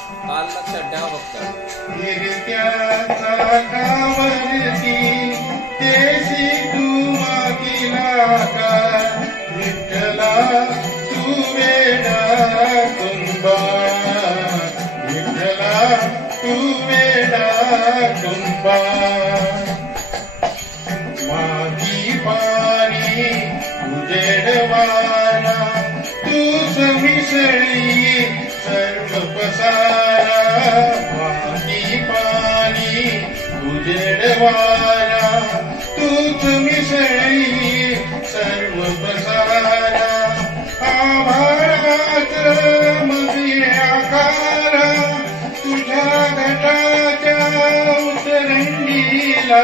काल लक्षात ठेवा फक्त. फिरत्याचा कावरती देशी तू मागिला का विठ्ठला तू वेडा कुंभा विठ्ठला तू वेडा कुंभा मागी पाणी उजेडवाला तू समिसळी सर्व पसारा मागी पाणी उजेडवाला तूच मिसळी सर्व पसारा आभाळात मध्ये आकारा तुझ्या घटाच्या उतरंडीला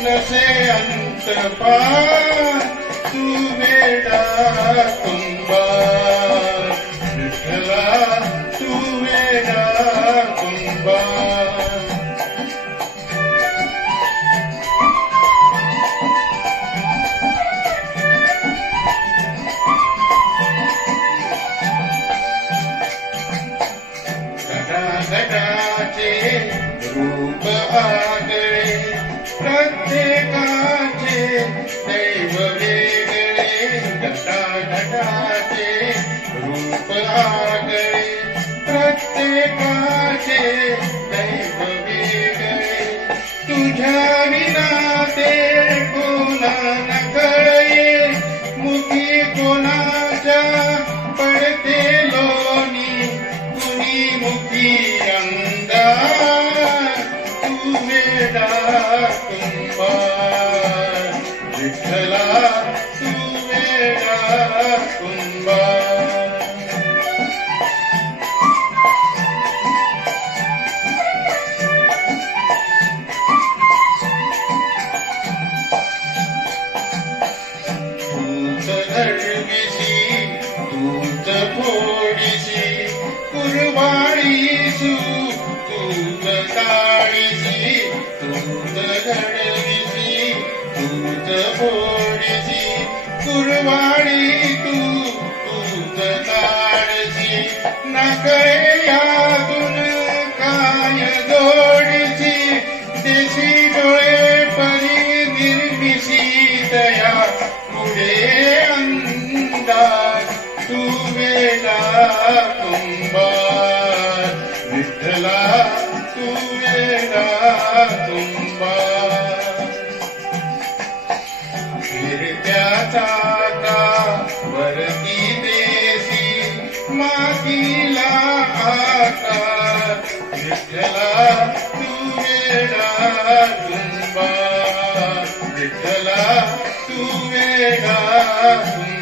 नसे अंत पार तू वेडा कुंभा विठ्ठला तू वेडा कुंभा घटाघटाचे रूप आगळे प्रत्येकाचे दैव वेगळे घटाघटाचे रूप आगळे प्रत्येकाचे दैव वेगळे तुझ्या विना ते कोणा न कळे मुखी कोणाच्या पडते लोणी कुणी मुखी अंधार तू वेडा कुंभा विठ्ठला तू वेडा कुंभा तूच घडविसी तूच फोडिसी कुरवाळीसू तूच काळीसी तूच घडविसी तूच फोडिसी कुरवाळी तूच काळीसी नकळे यातून काय जोडीसी देशी डोळे परी निर्मिसी दया पुढे अंदाज तू वेडा कुंभा विठ्ठला तू वेडा कुंभा फिरत्याचा वरती देशी मागीला आकार विठ्ठला तू वेडा कुंभा विठ्ठला तू वेडा कुंभा